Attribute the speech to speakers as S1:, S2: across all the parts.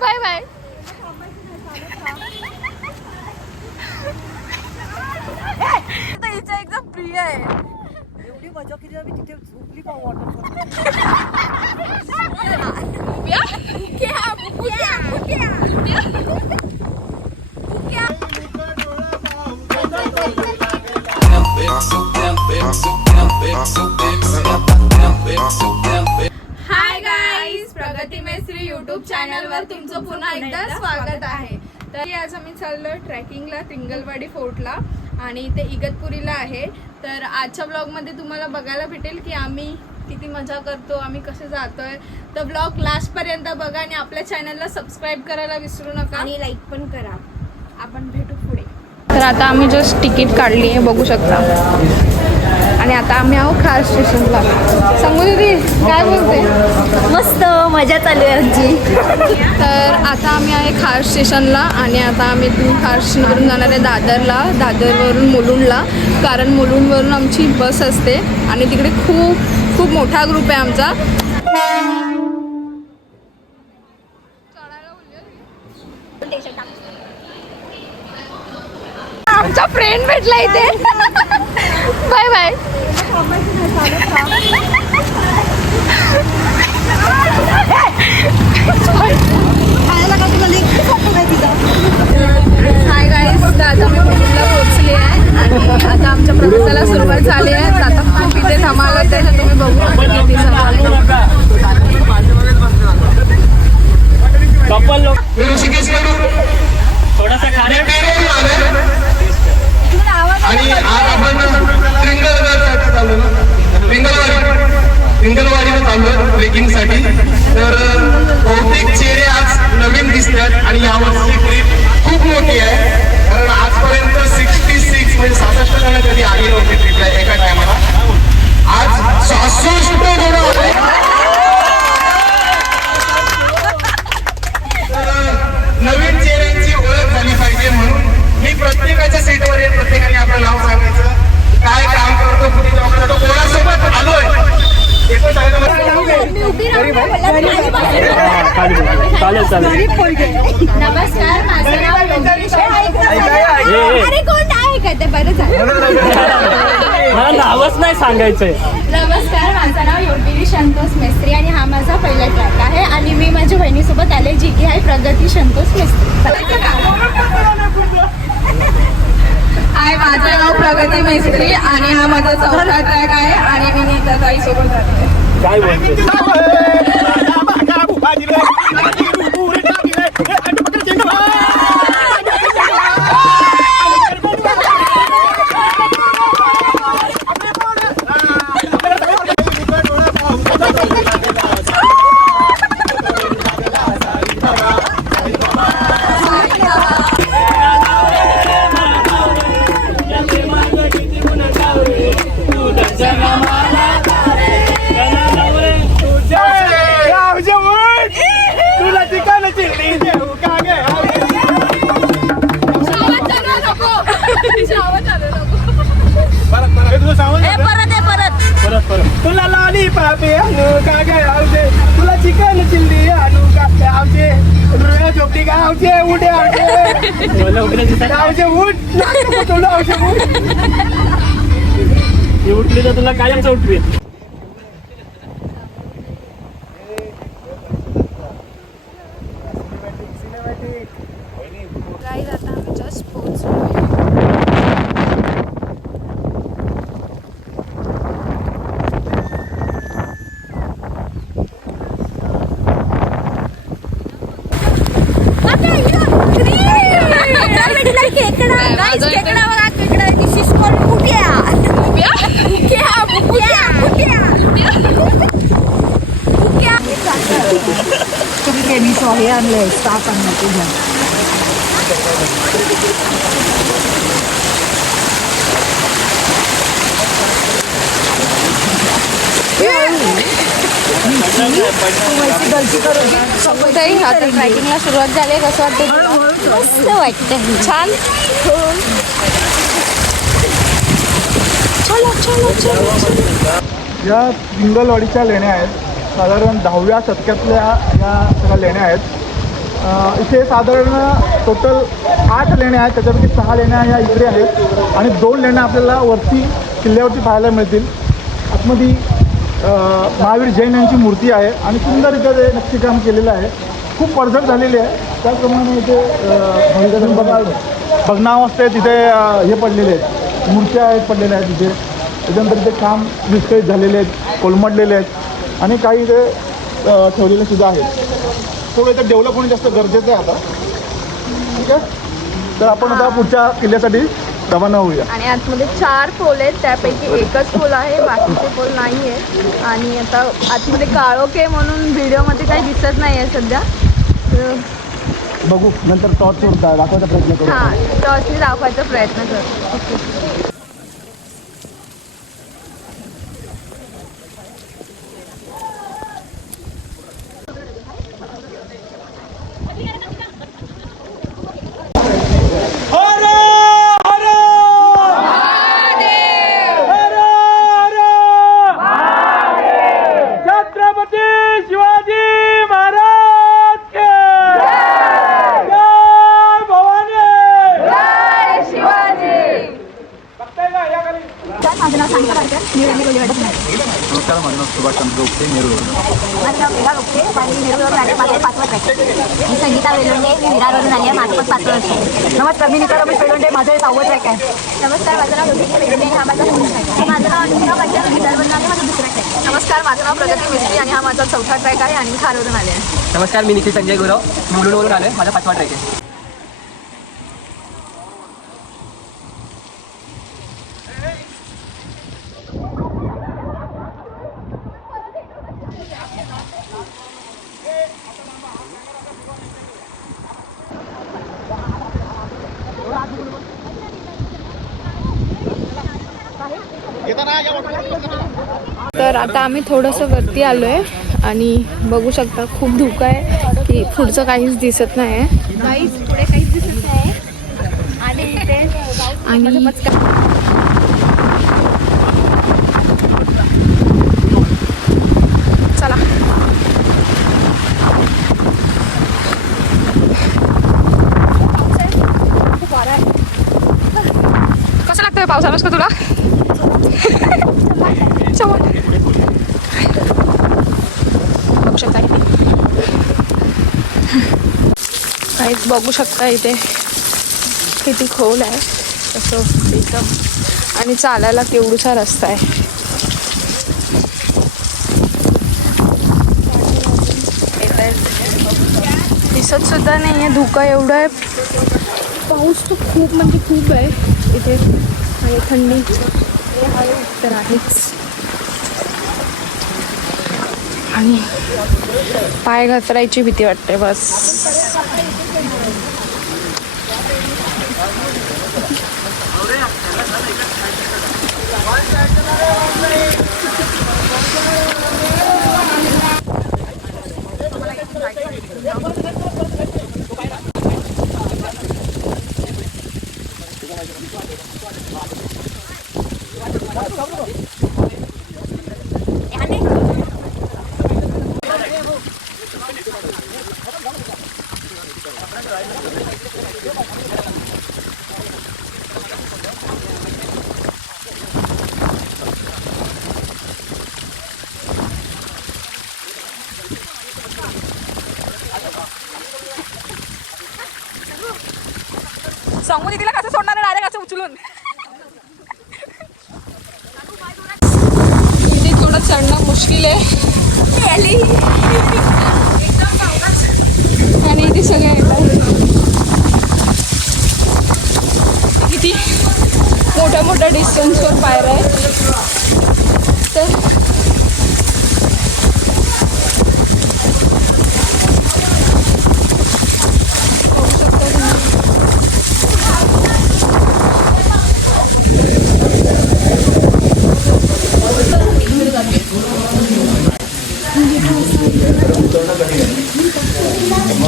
S1: Bye bye हिच्या एकदम प्रिय आहे
S2: एवढी मजा केली आम्ही तिथे झोपली का वॉटरफॉल
S1: हाय गाईज प्रगती मैत्री युट्यूब चॅनल वर तुमचं पुन्हा एकदा स्वागत आहे. तर आज आम्ही चाललो ट्रेकिंगला तिंगलवाडी फोर्टला आणि ते इगतपुरीला आहे. तर आजच्या ब्लॉगमध्ये तुम्हाला बघायला भेटेल की आम्ही किती मजा करतो आम्ही कसे जातोय. तर ब्लॉग लास्ट पर्यंत बघा आणि आपल्या चॅनलला सबस्क्राईब करायला विसरू नका.
S3: आणि लाईक पण करा.
S1: आपण भेटू पुढे. तर आता आम्ही जस्ट तिकीट काढली आहे बघू शकता. आणि आता आम्ही आहो खार स्टेशनला. सांगू दीदी काय बोलते?
S3: मस्त मजा चालू आहे आमची.
S1: तर आता आम्ही आहे खार स्टेशनला आणि आता आम्ही इथून खार स्टेशनवरून जाणार आहे दादरला दादरवरून मुलुंडला. कारण मुलुंडवरून आमची बस असते आणि तिकडे खूप खूप मोठा ग्रुप आहे आमचा. आमचा फ्रेंड भेटला इथे. Bye bye. हाय गाईस तर आता मी मुलुंडला पोहोचली आहे आणि आता आमच्या प्रवासाला सुरुवात झाली आहे. आता खूप इथे धमाल होते तर तुम्ही बघू शकता किती धमाल
S4: कपल लोग थोडासा खाणे
S5: आणि आज आपण ट्रिंगलसाठी चाललो पिंगलवाडी पिंगलवाडीला चाललो ट्रेकिंगसाठी तर बहुतेक चेहरे आज नवीन दिसतात आणि यावर्षी ट्रीप खूप मोठी आहे. कारण आजपर्यंत सिक्स्टी सिक्स म्हणजे सहासष्ट जण कधी आली नव्हती ट्रीपला एका टायमाला आज सहासष्ट जण आले तर नवीन चेहऱ्यांची ओळख झाली पाहिजे म्हणून मी प्रत्येकाच्या सीटवर प्रत्येकाने आपलं नाव सांगायचं. काय काम करतो कुठे जॉब करतो कोणासोबत आलोय?
S4: चालेल चालेल
S3: नमस्कार माझं नाव योगेश. अरे कोण आहे का ते? बरं
S4: मला नावच नाही सांगायचंय.
S3: नमस्कार माझं नाव योगिरी संतोष मेस्त्री आणि हा माझा पहिला ट्रॅक आहे. आणि मी माझ्या बहिणीसोबत आले जी की आहे प्रगती संतोष मेस्त्री.
S1: हाय माझं नाव प्रगती मैत्री आणि हा माझा चौथा ट्रॅक आहे आणि मी नीता ताईसोबत जाते
S4: काय बोलते उठ. तुला ती उठली तर तुला कायमच उठवी
S1: गाईज आता आम्ही जस्ट पोहोचलो
S2: हे आणलंय
S1: घ्या आता ट्रॅकिंगला सुरुवात झाली आहे. कसं वाटतं
S3: मस्त वाटतं
S1: छान? चलो चलो चलो
S6: या पिंगलवाडीच्या लेण्या आहेत. साधारण दहाव्या शतकातल्या या सगळ्या लेण्या आहेत.
S7: इथे साधारण टोटल आठ लेण्या आहेत त्याच्यापैकी सहा लेण्या ह्या इकडे आहेत. आणि दोन लेण्या आपल्याला वरती किल्ल्यावरती पाहायला मिळतील. आतमध्ये महावीर जैन यांची मूर्ती आहे आणि सुंदर ते नक्षीकाम केलेलं आहे. खूप पडझड झालेली आहे. त्याचप्रमाणे इथे अ, बघा भग्नावस्थेत तिथे हे पडलेले आहेत. मूर्त्या आहेत पडलेल्या आहेत तिथे. त्याच्यानंतर इथे काम विस्कळीत झालेले आहेत कोलमडलेले आहेत. आणि काही इथे ठेवलेले सुद्धा आहेत. थोडं इथं डेव्हलप होणं जास्त गरजेचं आहे आता. ठीक आहे? तर आपण आता पुढच्या किल्ल्यासाठी रवाना होऊया.
S1: आणि आतमध्ये चार पोल आहेत त्यापैकी एकच पोल आहे बाकीचे पोल नाही आहे आणि आता आतमध्ये काळोखे म्हणून व्हिडिओमध्ये काही दिसत नाही आहे सध्या. तर
S7: बघू नंतर टॉर्च दाखवायचा प्रयत्न करू.
S1: हां टॉर्चने दाखवायचा प्रयत्न करतो ओके
S8: हर हर हर हर छत्रपती शिवाजी महाराज के जय भवानी बघताय का या खाली
S9: माझं नाव सांगता पाहिजे मी रमी कोलीवाडा
S7: नमस्कार माझं नाव सुभाष चंद्र उपटे नेहरू
S9: माझं नाव मेघा आणि मी नेहरूवरून आले माझं पाचवं ट्रॅक मी संगीता वेलोंडे मी विरारवरून आली आहे माझं पण पाचवं वर्ष आहे
S10: नमस्कार मी निता रमेश पेलोंडे माझं हे सहावं ट्रॅक आहे
S9: नमस्कार माझं नाव योगिता वेलोंडे आणि हा माझा ट्रॅक आहे माझं नाव अनुष्का पाटील विरारवरून आले माझा दुसरा ट्रॅक आहे
S1: नमस्कार माझं नाव प्रगती मिस्त्री आणि हा माझा चौथा ट्रॅक आहे आणि मी खारवरून आले आहे.
S11: नमस्कार मी निखिल संजय गुरव. मुलुंडवरून आलोय. माझा पाचवा ट्रॅक आहे.
S1: तर आता आम्ही थोडंसं वरती आलो आहे आणि बघू शकता खूप धुकं आहे की पुढचं काहीच दिसत नाही आहे
S9: काहीच पुढे काहीच दिसत नाही आणि इथे
S1: आणि चला. कसं का तुला चमक. बघू शकता इथे काहीच बघू शकता इथे किती खोल आहे. तसं एकदम. आणि चालायला केवढूसा रस्ता आहे. दिसत सुद्धा नाही आहे धुकं एवढं आहे. पाऊस तर खूप म्हणजे खूप आहे. इथे आणि थंडी. तर आहेच. आणि पाय घातरायची भीती वाटते बस. ワンちゃんいただきます सांगू तिला कसं सोडणार डायरेक्ट असं उचलून इथे थोडं चढणं मुश्किल आहे आणि इथे सगळे किती मोठ्या मोठ्या डिस्टन्सवर पायऱ्या आहेत तर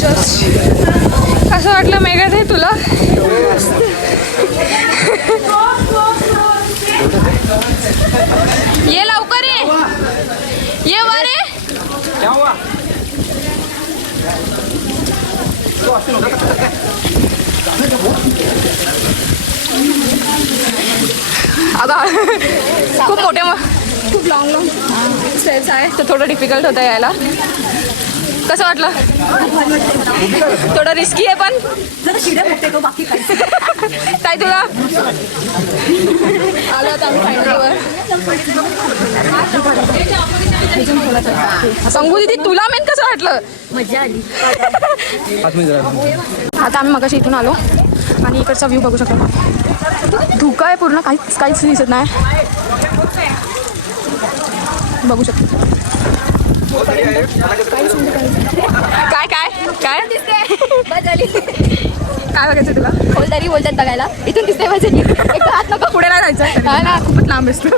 S1: जस्ट कसं वाटलं मेघा ते तुला ये लवकर ये अगं खूप मोठे म- खूप लॉंग लॉंग स्टेप्स आहे तर थोडं डिफिकल्ट होतं यायला. कसं वाटलं? थोडं रिस्की आहे पण.
S2: काय.
S1: काय तुला? आलो आता आम्ही फायनलवर संगू दिदी तुला मेन कसं वाटलं?
S2: मजा आली.
S1: आता आम्ही मगाशी इथून आलो आणि इकडचा व्ह्यू बघू शकतो. धुका आहे पूर्ण काहीच काहीच दिसत नाही. बघू शकतो. काय काय? काय? काय बघायचं तुला?
S3: खोलदारी बोलतात बघायला. इथून दिसते माझं हात नको.
S1: पुढे नाही जायचं. हा ना खूपच लांब असतो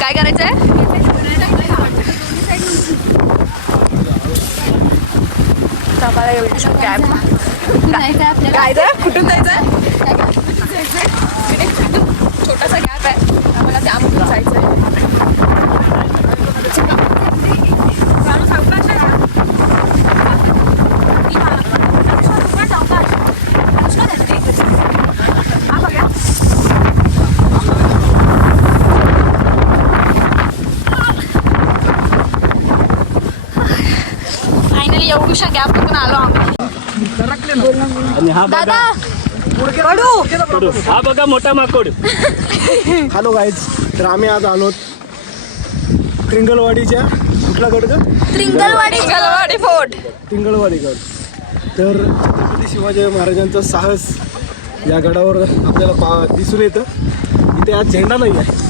S1: काय करायचंय? आम्हाला एवढी कॅब.
S3: काय
S1: कुठून जायचं छोटासा गॅप आहे आम्हाला त्यामधून जायचं आहे फायनली एवढूशा गॅप मधून आलो आम्ही
S4: आणि हा
S1: दादा
S4: हा बघा मोठा माकोड हॅलो गाईज तर आम्ही आज आलो त्रिंगलवाडीच्या कुठला गड ग?
S1: त्रिंगलवाडी गलवाडी फोर्ट.
S4: त्रिंगलवाडी गड. तर छत्रपती शिवाजी महाराजांचं साहस या गडावर आपल्याला पा दिसून येतं. इथे आज झेंडा नाही आहे.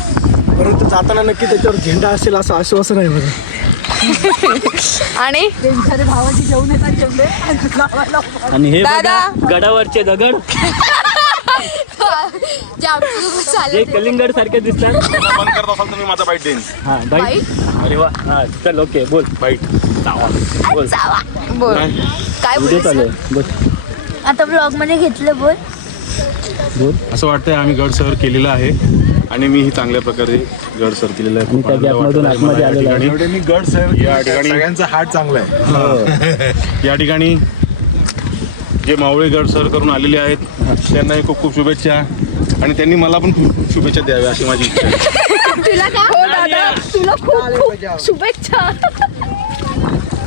S4: परंतु जाताना नक्की त्याच्यावर झेंडा असेल असं आश्वासन आहे माझं
S1: आणि?
S2: आणि
S4: हे
S1: दादा
S4: गडावरचे दगड. जे कलिंगड सारखे दिसतात
S6: बंद करत असाल तर मी माझा बाईट देईन.
S4: हा बाईट अरे वा हा चल ओके बोल. बाईट बोल.
S1: बोल. काय
S4: उद्या चालू
S1: बोल
S4: आहे. बोल.
S3: आता ब्लॉगमध्ये घेतलं बोल.
S4: बोल.
S6: असं वाटतंय आम्ही गड सर केलेलं आहे आणि मी ही चांगल्या प्रकारे गड सर केलेलं आहे. खूप
S4: त्या
S6: आनंद
S4: गॅपमधून
S6: वाटतोय मला
S4: आतमध्ये
S6: या
S4: आलेलो आहे.
S6: ठिकाणी.
S7: मी गड सर
S6: या ठिकाणी
S7: सगळ्यांचा हार्ट चांगला आहे.
S6: या ठिकाणी जे मावळे गड सर करून आलेले आहेत त्यांनाही खूप खूप शुभेच्छा. आणि त्यांनी मला पण खूप खूप शुभेच्छा द्याव्या अशी माझी इच्छा आहे.
S1: तुला का हो दादा. तुला खूप खूप शुभेच्छा.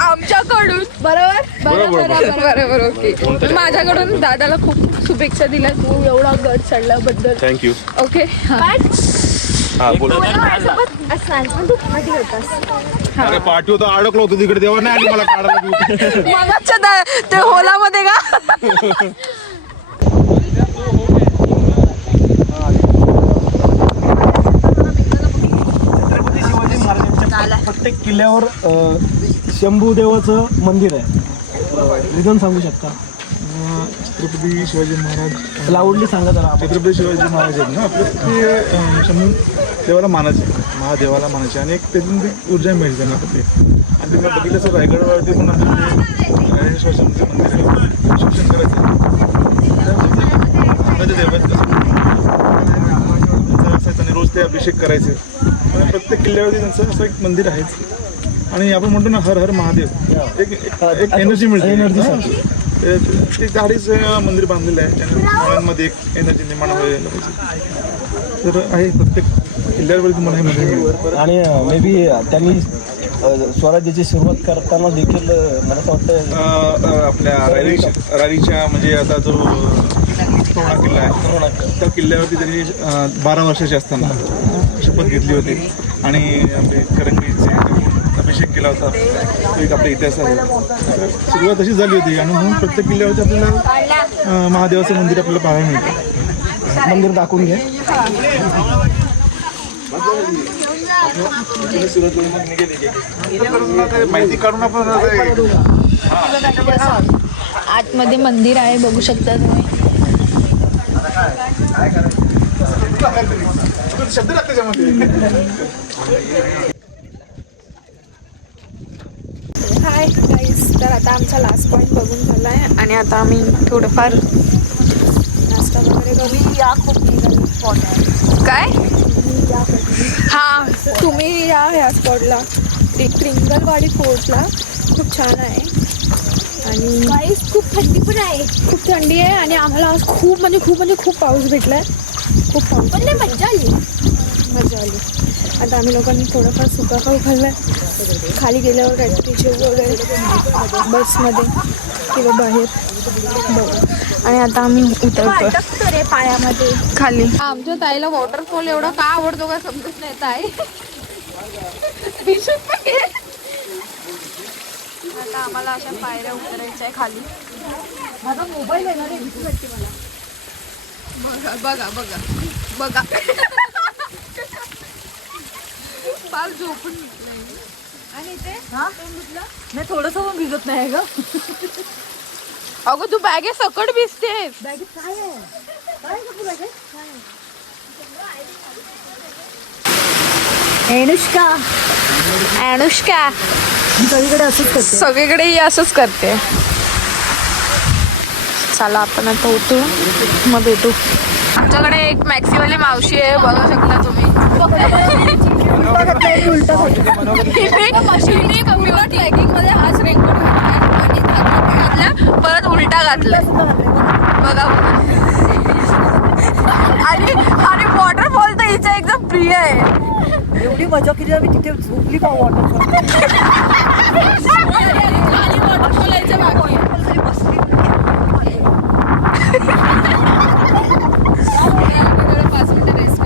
S1: आमच्याकडून. बरोबर?
S6: बरोबर, बरोबर.
S1: बरोबर. ओके. माझ्याकडून दादाला खूप शुभेच्छा दिल्या. तू एवढा गड चढल्याबद्दल
S6: थँक्यू
S1: ओके
S6: हा. बोल. अरे पाठी होतं अडकलो होतो तिकडे तेव्हा नाही आली मला काढायला
S1: मगाच्या दा- ते होलामध्ये का
S4: छत्रपती शिवाजी महाराजांच्या प्रत्येक किल्ल्यावर अ, शंभू देवाचं मंदिर आहे. रिझन सांगू शकता?
S7: छत्रपती शिवाजी महाराज.
S4: तुला आवडली सांगा जरा
S7: छत्रपती शिवाजी महाराज आहेत ना. आपलं ते अं, शंभू देवाला मानायचे महादेवाला मानायचे आणि एक त्यातून ती ऊर्जा मिळते ना ते आणि तुम्ही बघितलं तर रायगडवरती पण आपलं ते मंदिर आहे. शिवशंकराचं महाराज देव आहेत तसं. त्यांचं असायचं आणि रोज ते अभिषेक करायचे. प्रत्येक किल्ल्यावरती त्यांचं असं एक मंदिर आहेच. आणि आपण म्हणतो ना हर हर महादेव. एक एक- एनर्जी मिळते.
S4: एनर्जीसाठी.
S7: ते झाडीच मंदिर बांधलेलं आहे. त्याने मुलांमध्ये एक एनर्जी निर्माण व्हायला पाहिजे. तर आहे प्रत्येक किल्ल्यावर तुम्हाला हे मंदिर मिळेल.
S4: आणि मे बी त्यांनी स्वराज्याची सुरुवात करताना देखील मला असं वाटतं
S7: आपल्या रायरी रायरीच्या म्हणजे आता जो तोरणा किल्ला आहे त्या किल्ल्यावरती त्यांनी बारा वर्षाचे असताना शपथ घेतली होती. आणि आपले करंगीचे अभिषेक केला होता. तो एक आपला इतिहास आहे. तर सुरुवात अशी झाली होती. आणि म्हणून प्रत्येक किल्ल्यावरती आपल्याला महादेवाचं मंदिर आपल्याला पाहायला मिळतं.
S4: मंदिर दाखवून घ्या.
S7: माहिती काढून आपण
S1: आतमध्ये मंदिर आहे बघू शकता तुम्ही.
S7: शब्द लागते त्याच्यामध्ये.
S1: हाय गाईज तर आता आमचा लास्ट पॉईंट बघून झाला आहे आणि आता आम्ही थोडंफार नाश्ता वगैरे करू. या खूप निघालो
S2: स्पॉट आहे.
S1: काय? हा तुम्ही या ह्या स्पॉटला ट्रिंगलवाडी फोर्टला खूप छान आहे. आणि
S3: खूप थंडी पण आहे.
S1: खूप थंडी आहे आणि आम्हाला आज खूप म्हणजे खूप म्हणजे खूप पाऊस भेटलाय. खूप पाऊस
S3: पण लय मज्जा आली.
S1: मजा आली. आता आम्ही लोकांनी थोडंफार सुका खाऊ खाल्लाय खाली गेल्यावर काहीतरी जेव वगैरे बसमध्ये किंवा बाहेर. बघू आणि आता आम्ही उतरतो
S3: रे पायामध्ये.
S1: खाली. आमच्या ताईला वॉटरफॉल एवढा का आवडतो का समजत नाही ताई. आता आम्हाला अशा पायऱ्या उतरायच्या आहे खाली.
S2: माझा मोबाईल आहे ना रे भीती वाटते मला.
S1: बघा बघा बघा. बघा. झोपून आणि ते
S2: हा? नाही थोडंसं पण भिजत नाही ग.
S1: अगं तू बॅगे सकट भिजतेस.
S2: बॅगेत काय आहे? काय का बॅगेत अनुष्का
S1: अनुष्का
S2: सगळीकडे असंच करते.
S1: सगळीकडे ही असंच करते. चला आपण आता उतरू. मग भेटू. आमच्याकडे एक मॅक्सीवाली मावशी आहे बघू शकता तुम्ही. ट्रॅकिंगमध्ये हाच रेनकोट आणि घातला परत उलटा घातला. बघा. आणि आणि वॉटरफॉल तर हिचा एकदम प्रिय आहे.
S2: एवढी मजा केली आम्ही तिथे झोपली का वॉटरफॉल
S1: खाली वॉटरफॉल यायचं बाकी आहे. पाच मिनिटं रेस्ट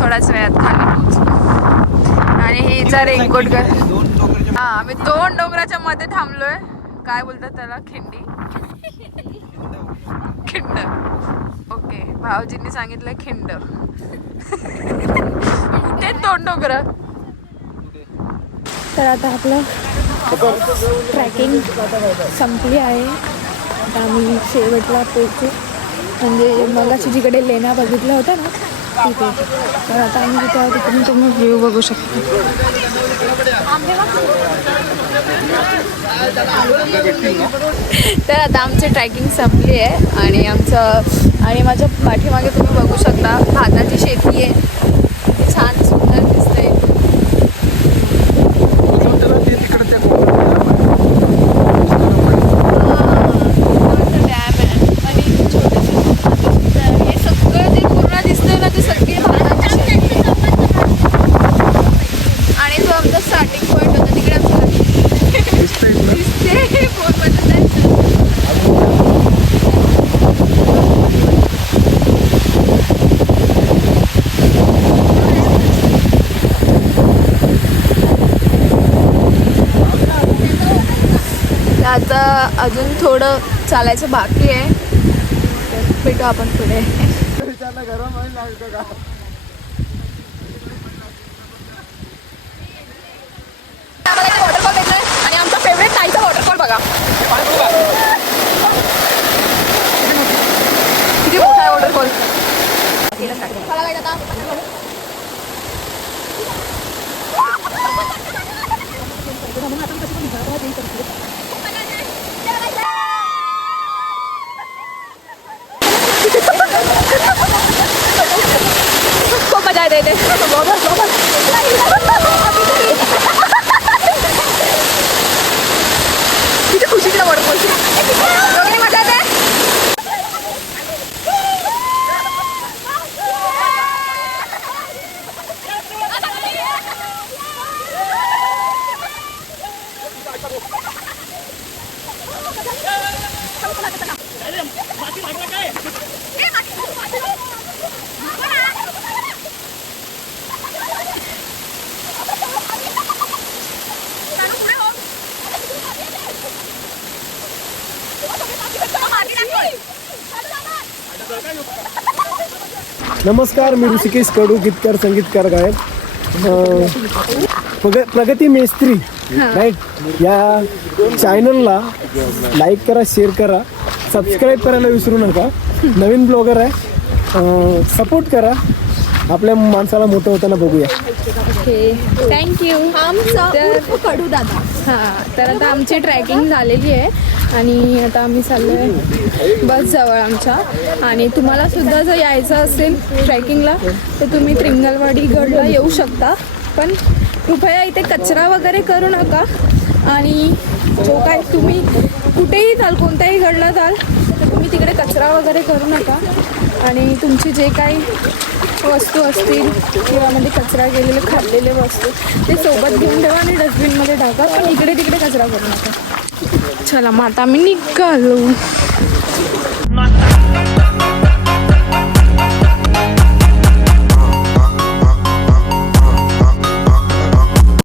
S1: थोड्याच वेळात खाली पोहोचू आणि हे हिचा रेनकोट कर. हा आम्ही दोन डोंगराच्या मध्ये थांबलोय. काय बोलतात त्याला? खिंडी. खिंड. ओके भाऊजींनी सांगितलं खिंड. कुठे दोन डोंगर? तर आता आपलं ट्रॅकिंग संपली आहे. आता आम्ही शेवटला पोहोचू. म्हणजे मगाशी जिकडे लेण्या बघितल्या होत्या ना तिथे. तर आता आम्ही तिथे तिकडून तुम्ही व्ह्यू बघू शकता. तर आता आमची ट्रॅकिंग संपली आहे आणि आमचं आणि माझ्या पाठीमागे तुम्ही बघू शकता भाताची शेती आहे किती छान सुंदर दिसतंय डॅम आहे आणि छोटेसे हे सगळं जे पूर्ण दिसतंय ना ते सगळे भाताची शेती आणि जो आमचा स्टार्टिंग पॉईंट होता तिकडे आमचं दिसते फोन बटन नाही तर आता अजून थोडं चालायचं बाकी आहे. तर भेटू आपण पुढे. वॉटरफॉल भेटलाय आणि आमचा फेवरेट ताईचा वॉटरफॉल बघा किती मोठा आहे वॉटरफॉल चला guys, आता खूप मजा येते इथे किती खुशीची वॉटरफॉल दोघांनी मजा येते
S4: नमस्कार मी ऋषिकेश कडू गीतकार संगीतकार गायक. प्रगती मेस्त्री राईट या चॅनलला लाईक करा शेअर करा. सबस्क्राईब करायला विसरू नका. नवीन ब्लॉगर आहे. सपोर्ट करा. आपल्या माणसाला मोठं होताना बघूया.
S1: ओके थँक्यू आमचा कडू दादा. हां तर आता आमची ट्रॅकिंग झालेली आहे. आणि आता आम्ही चाललो आहे बस जवळ आमच्या. आणि तुम्हाला सुद्धा जर यायचं असेल ट्रेकिंगला तर तुम्ही त्रिंगलवाडी गडला येऊ शकता. पण कृपया इथे कचरा वगैरे करू नका. आणि जो काय तुम्ही कुठेही जाल कोणत्याही गडला जाल तर तुम्ही तिकडे कचरा वगैरे करू नका. आणि तुमची जे काही वस्तू असतील किंवा म्हणजे कचरा गेलेले खाल्लेले वस्तू ते सोबत घेऊन ठेवा आणि डस्टबिनमध्ये टाका. पण इकडे तिकडे कचरा करू नका. चला मग आता आम्ही निघालो